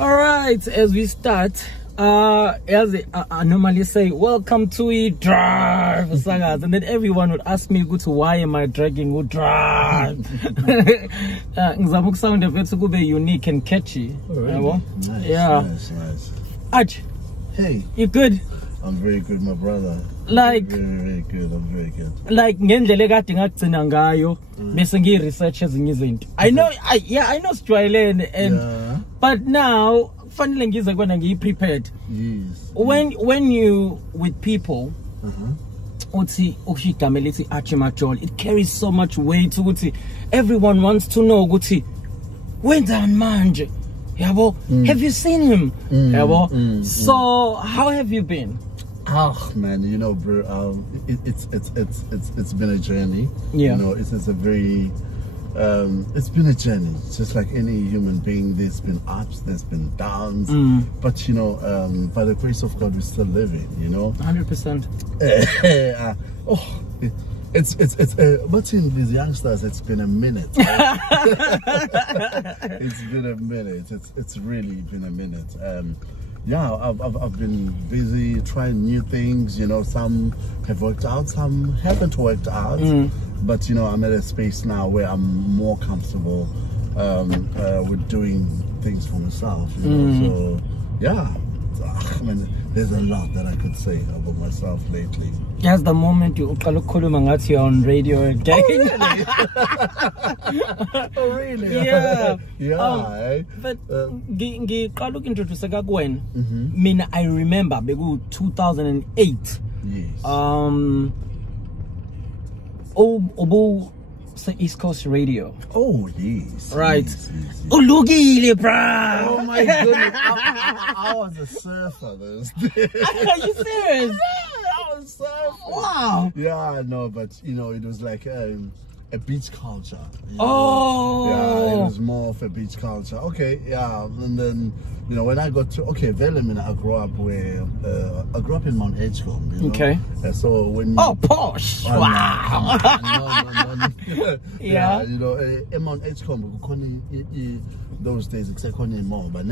All right, as we start, as I normally say, welcome to a drive, and then everyone would ask me, why am I dragging who drive? Sound of it's be unique and catchy. Oh, really? Nice, yeah. Nice. Arch, hey, you good? I'm very good, my brother. Like, very good. I'm very good. Like, ngendlela kade ngagcina ngayo bese ngi-research ezinye izinto. I know Australian and but now fanele ngize kona ngiyi-prepared. Yes. When you with people uthi ushigama lithi Archie Majola, it carries so much weight ukuthi everyone wants to know ukuthi wenzani manje. Yabo, have you seen him? Yabo. So how have you been? Oh man, you know, bro, it's been a journey. Yeah. You know, it's a very it's been a journey. It's just like any human being. There's been ups, there's been downs, but you know, by the grace of God, we're still living. You know, 100%. It's but in these youngsters, it's been a minute. Right? It's been a minute. It's really been a minute. Yeah, I've been busy trying new things. You know, some have worked out, some haven't worked out. But you know, I'm at a space now where I'm more comfortable with doing things for myself. You know, so yeah. I mean, there's a lot that I could say about myself lately. Just the moment you you're on radio again. Oh really? Yeah. Yeah. But ngiqala introduce kakwen. Mina I remember beku 2008. Yes. Obu East Coast Radio. Oh yes. Right. Yes. Ulugile, bruh. Oh my goodness. I was a surfer those days. Are you serious? I was surfing. Wow. Yeah, I know, but you know, it was like a beach culture. You know? Oh. Yeah, it was more of a beach culture. Okay, yeah, and then you know when I got to Velemina, I grew up in Mount Edgecombe. You know? Okay. So when posh. Wow. No. Yeah, you know, in Mount Edgecombe, those days except more, but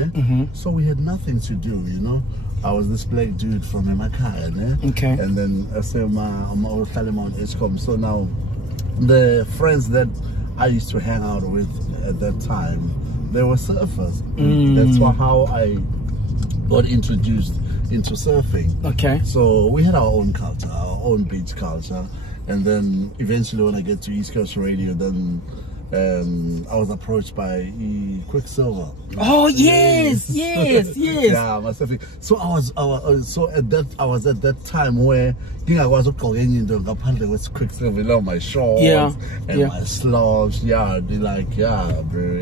so we had nothing to do. You know, I was this black dude from Emakaya, okay, and then I said my Mount Edgecombe. So now the friends that I used to hang out with at that time, they were surfers. That's how I got introduced into surfing. Okay. So we had our own culture, our own beach culture. And then eventually when I get to East Coast Radio, then I was approached by Quicksilver. Oh yes. Yeah, my surfing. So I was at that time where I was with Quicksilver on my shorts and my slogs. Yeah, they like bro.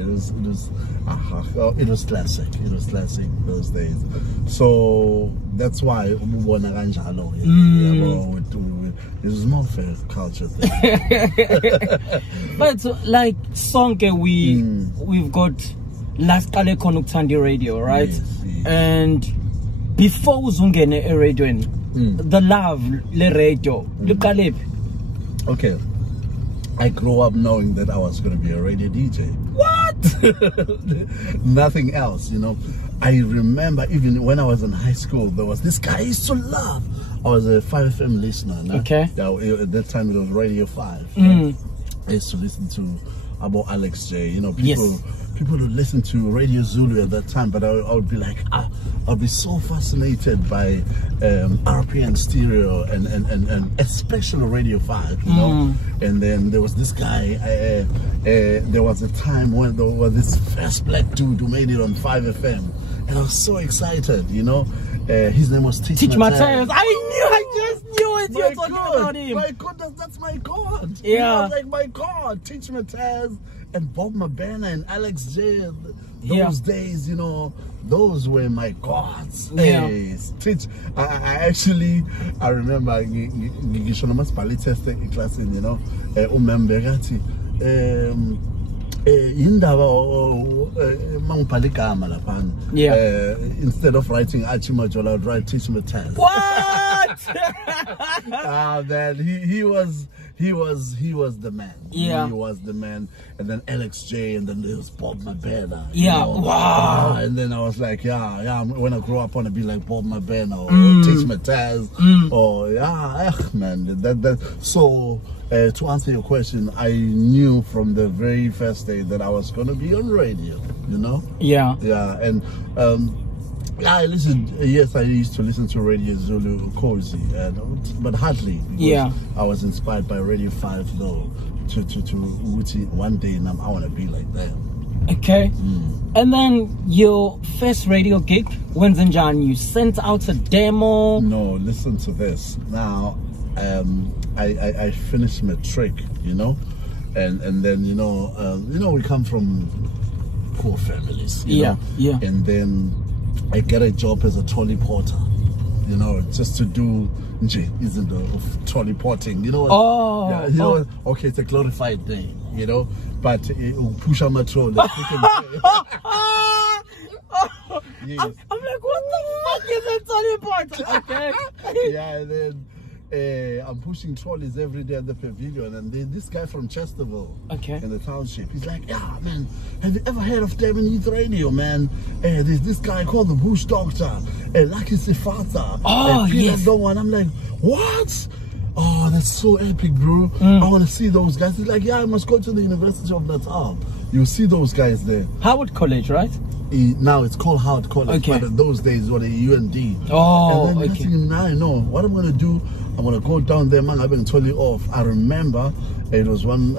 It was classic. It was classic those days. So that's why it was more of a culture thing. But like Sonke, we've got Last Kale Konuktandi Radio, right? Yes. And before Uzungene a radio, the love le radio, okay. I grew up knowing that I was going to be a radio DJ. What? Nothing else, you know. I remember even when I was in high school, there was this guy I used to love. I was a 5FM listener. Okay. Yeah, at that time it was Radio 5. Right? I used to listen to about Alex J. You know, people would listen to Radio Zulu at that time, but I would be like, I'd be so fascinated by RPN stereo and especially Radio 5, you know. And then there was this guy, there was a time when there was this first black dude who made it on 5FM. And I was so excited, you know. His name was Teach Matthias. I just knew it. You're talking about him. My goodness, that's my God. Yeah. You know, like my God. Teach Matthias and Bob Mabena and Alex J. Those days, you know, those were my gods. Yeah. Teach. I remember class in, you know, instead of writing Archie Majola, I would write Teach Matthias. What? Man, he was he was the man. Yeah. He was the man. And then Alex J, and then there was Bob Mabena. Yeah, wow. And then I was like, yeah, when I grow up, I want to be like Bob Mabena or Tish Mataz. Or, man. So, to answer your question, I knew from the very first day that I was going to be on radio, you know? Yeah. Yeah, and I listened. Yes, I used to listen to Radio Zulu Cozy, but hardly. Yeah, I was inspired by Radio 5 though. To one day, and I want to be like that. Okay. And then your first radio gig, when Zinjan, you sent out a demo. No, listen to this. Now, I finished matric, you know, and then you know we come from poor families. You know? And then I get a job as a trolley porter, you know, just to do isn't of trolley porting, you know what? Oh, yeah, you know, okay, it's a glorified thing, you know, but push on my trolley. Yes. I'm like, what the fuck is a trolley porter? Okay. Yeah, and then I'm pushing trolleys every day at the pavilion, and this guy from Chesterville, in the township, he's like, yeah, man, have you ever heard of Durban Youth Radio, man? There's this guy called the Bush Doctor, Lucky Sifata, Peter Doan. I'm like, what? Oh, that's so epic, bro. I want to see those guys. He's like, yeah, I must go to the University of Natal. You'll see those guys there. Howard College, right? Now it's called Howard College, but in those days it was a UND. Oh, and then thinking, now I know what I'm going to do. I'm going to go down there, man. I've been totally off. I remember it was on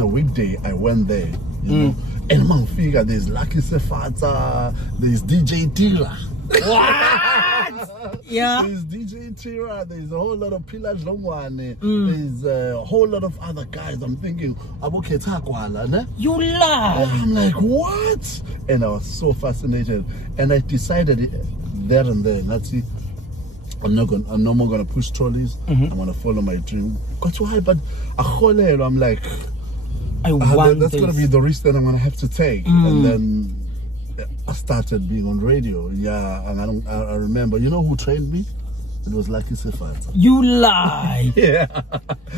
a weekday. I went there, you know. And man, figure there's Lucky Sefata, there's DJ Tira. What? Yeah. There's DJ Tira, there's a whole lot of Pillars Longwane, there's a whole lot of other guys. I'm thinking, you lie. I'm like, what? And I was so fascinated. And I decided there and then, let's see, I'm no more gonna push trolleys. I'm gonna follow my dream. But why? But I'm like, that's gonna be the risk that I'm gonna have to take. And then I started being on radio. Yeah, and I remember, you know who trained me? It was Lucky Sifata. You lie. Yeah.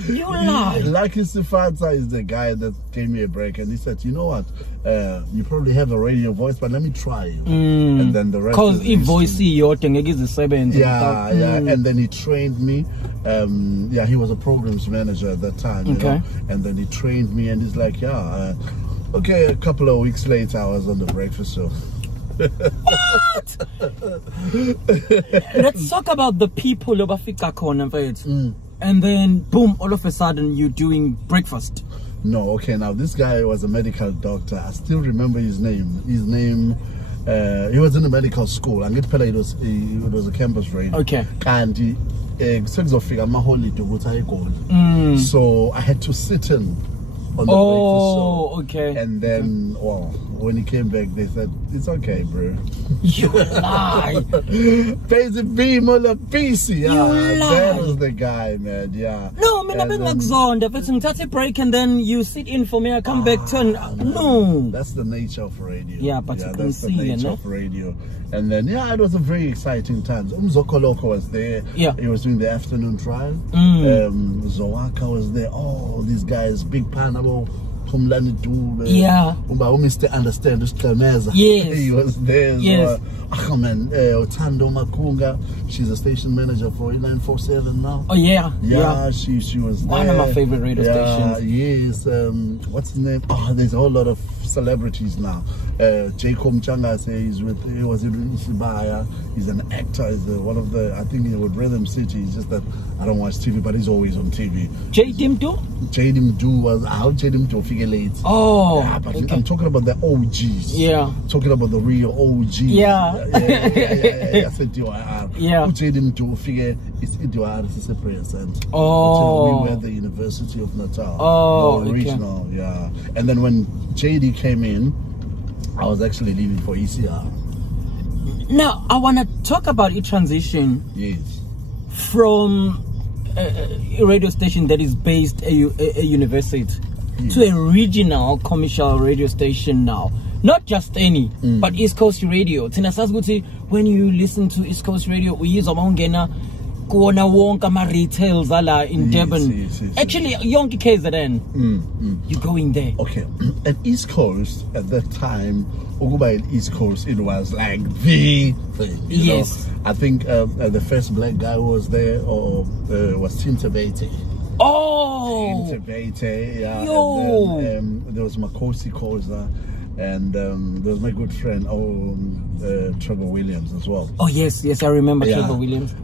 You lie. Lucky Sifata is the guy that gave me a break, and he said, you know what? You probably have a radio voice, but let me try you. And then the rest. Because if voice your thing is the 7. Yeah, yeah. And then he trained me. Yeah, he was a programs manager at that time. You know? And then he trained me, and he's like, yeah. Okay, a couple of weeks later, I was on the breakfast show. What? Let's talk about the people of Africa corner, and then boom, all of a sudden you're doing breakfast. No, okay, now this guy was a medical doctor. I still remember his name. He was in a medical school, and it was a campus radio. Okay. And so I had to sit in on the breakfast show. Okay. And then, well, when he came back, they said, it's okay, bro. You lie. Basic beam on the PC. You lie. That was the guy, man. Yeah. No, man, I've been like zoned. If it's a break and then you sit in for me, I come back to no. That's the nature of radio. Yeah, but you can see, the nature of radio. And then, yeah, it was a very exciting time. Zokoloko was there. Yeah. He was doing the afternoon trial. Zoaka was there. Oh, these guys, Big Panabo. Yeah. Mr. Understand this. Yes. He was there. Yes. Otando Makunga. She's a station manager for 947 now. Oh yeah. Yeah. She was there. One of my favorite radio stations. Yes. What's his name? Oh, there's a whole lot of celebrities now. Jacob Changa he was in Isibaya. He's an actor. He's one of the, I think he would Rhythm City. It's just that I don't watch TV, but he's always on TV. Jadim Do was out. Jadim Do figure late. Oh, yeah, but I'm talking about the OGs. Yeah, talking about the real OGs. Yeah, yeah. DYR. Yeah, Jadim Do figure it's DYR is a present. Oh, we were at the University of Natal. Oh, the original. Okay. Yeah, and then when JD came in, I was actually leaving for ECR. Now, I want to talk about a transition. Yes. From a radio station that is based at a university to a regional commercial radio station now. Not just any, but East Coast Radio. When you listen to East Coast Radio, we use Omangena Kona wonka ma retails ala in Durban. Yes. Actually, yonke KZN. You go in there. Okay, at East Coast at that time, Ukuba at East Coast, it was like the thing. You know? I think the first black guy was there, or was Tintabete. Oh, Tintabete, yeah. Yo. And then, there was Makosi Koza, and there was my good friend, Trevor Williams as well. Oh yes, I remember Trevor Williams.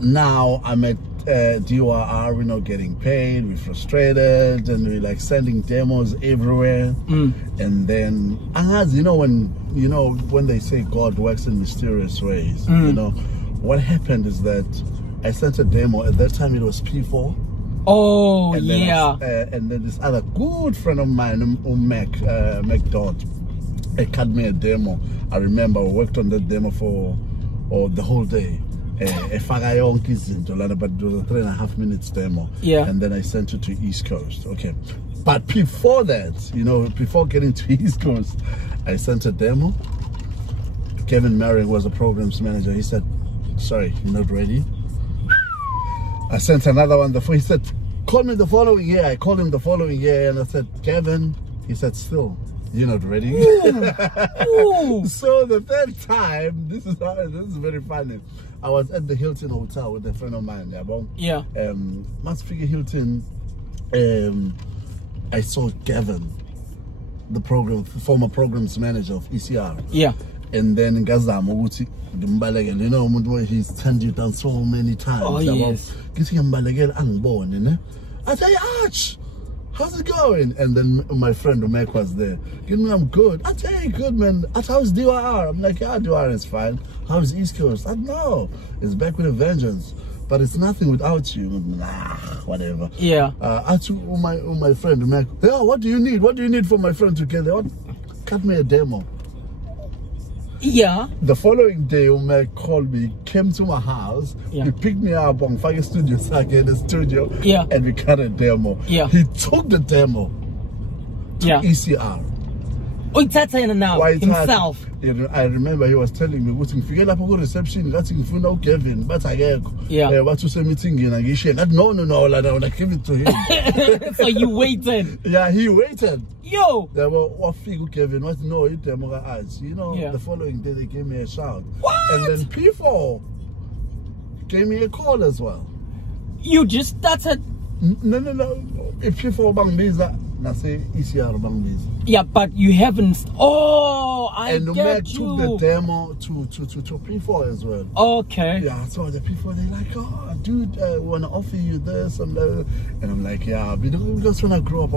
Now I'm at DYR, we're not getting paid, we're frustrated, and we're like sending demos everywhere. And then, when they say God works in mysterious ways, you know, what happened is that I sent a demo. At that time, it was P4. Oh, and and then this other good friend of mine, Mac Dodd, he cut me a demo. I remember I worked on that demo for the whole day. But it was a 3.5 minutes demo. And then I sent it to East Coast. Okay. But before that, before getting to East Coast, I sent a demo. Kevin Merrick was a programs manager. He said, sorry, you're not ready. I sent another one. He said, call me the following year. I called him the following year and I said, Kevin, he said, still, you're not ready. Ooh. So the third time, this is very funny. I was at the Hilton Hotel with a friend of mine. Yeah. Must figure Hilton. I saw Gavin, the former programs manager of ECR. Yeah. And then Gazam, he's turned you down so many times. Oh yes. I say, Arch, how's it going? And then my friend Umek was there. I'm good. I tell you, good man. How's DYR? I'm like, yeah, DYR is fine. How's East Coast? I know. It's back with a vengeance. But it's nothing without you. Nah, whatever. Yeah. My friend Umek, yeah, what do you need? What do you need for my friend to get there? Cut me a demo. Yeah. The following day, Umek called me, came to my house, he picked me up on Fire Studio, in the studio, and we cut a demo. Yeah. He took the demo to ECR. Oh, now himself. I remember he was telling me, reception, Kevin, but I what to say meeting in no, I give it to him. So you waited? Yeah, he waited. Yo! They were what figure Kevin, what no it the following day they gave me a shout. What? And then P4 gave me a call as well. You just started? No. If P4 bang visa, I say ECR bang visa. Yeah, but you haven't. Oh, I get you. And took the demo to P4 as well. Okay. Yeah, so the P4 they're like, oh, dude, we want to offer you this. And I'm like, yeah, because when I grew up,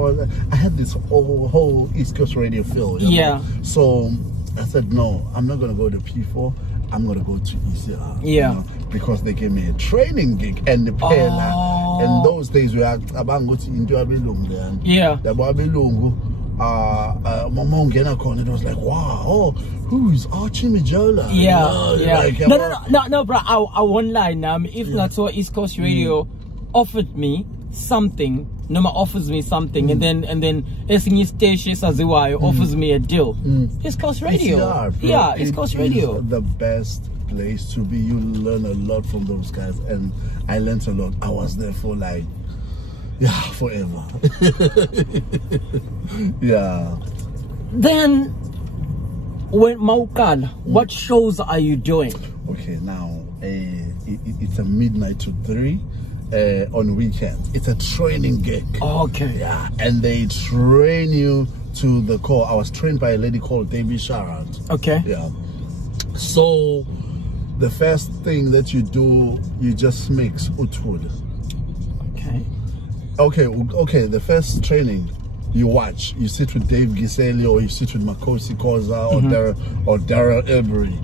I had this whole East Coast radio feel. Yeah. So I said, no, I'm not going to go to P4. I'm going to go to ECR. Yeah. Because they gave me a training gig and the pay. In those days, we had about go to India. Yeah. The Babilungu. It was like, wow, who's Archie Majola? Yeah, Like, no, bro. I won't lie. If not so, East Coast Radio offered me something. Offers me something, and then Esing Station offers me a deal. East Coast Radio. ECR, East Coast Radio. The best place to be. You learn a lot from those guys, and I learned a lot. I was there for like. Yeah, forever. Yeah. Then, when Maukal, what shows are you doing? Okay, now it's a midnight to 3 on weekends. It's a training gig. Okay. Yeah, and they train you to the core. I was trained by a lady called Debbie Sharad. Okay. Yeah. So, the first thing that you do, you just mix utwood. Okay, the first training, you watch. You sit with Dave Giseli or you sit with Makosi Koza or Daryl Ebery.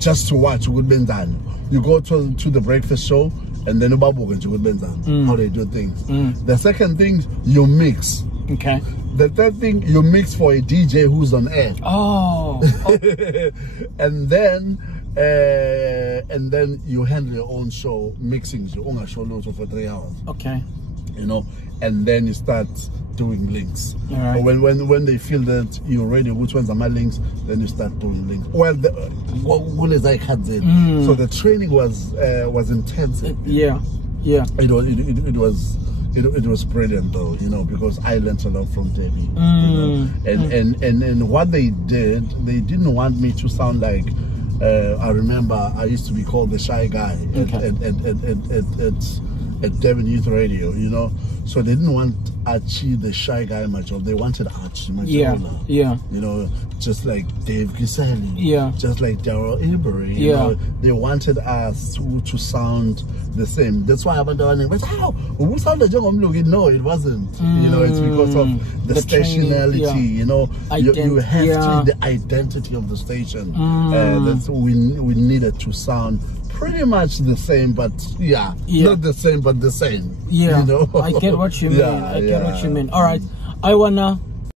Just to watch what been done. You go to the breakfast show and then how they do things. The second thing, you mix. Okay. The third thing, you mix for a DJ who's on air. And then you handle your own show, mixing your own show for 3 hours. Okay. And then you start doing links. Right. When they feel that you're ready, which ones are my links, then you start doing links. Well, so the training was intensive. Yeah. It was brilliant though, you know, because I learned a lot from Debbie. You know? And what they didn't want me to sound like. I remember I used to be called the shy guy at Devon Youth Radio, you know. So they didn't want Archie the shy guy Majola. They wanted Archie Majola. Yeah. You know, just like Dave Giseli. Yeah. Just like Daryl Avery. You know, they wanted us to sound the same. That's why I went on, but how? Who sounded young? No, it wasn't. You know, it's because of the stationality, you know. You have to the identity of the station. That's we needed to sound pretty much the same, but not the same, but the same. Yeah, you know? I get what you mean. I get what you mean. All right, I wanna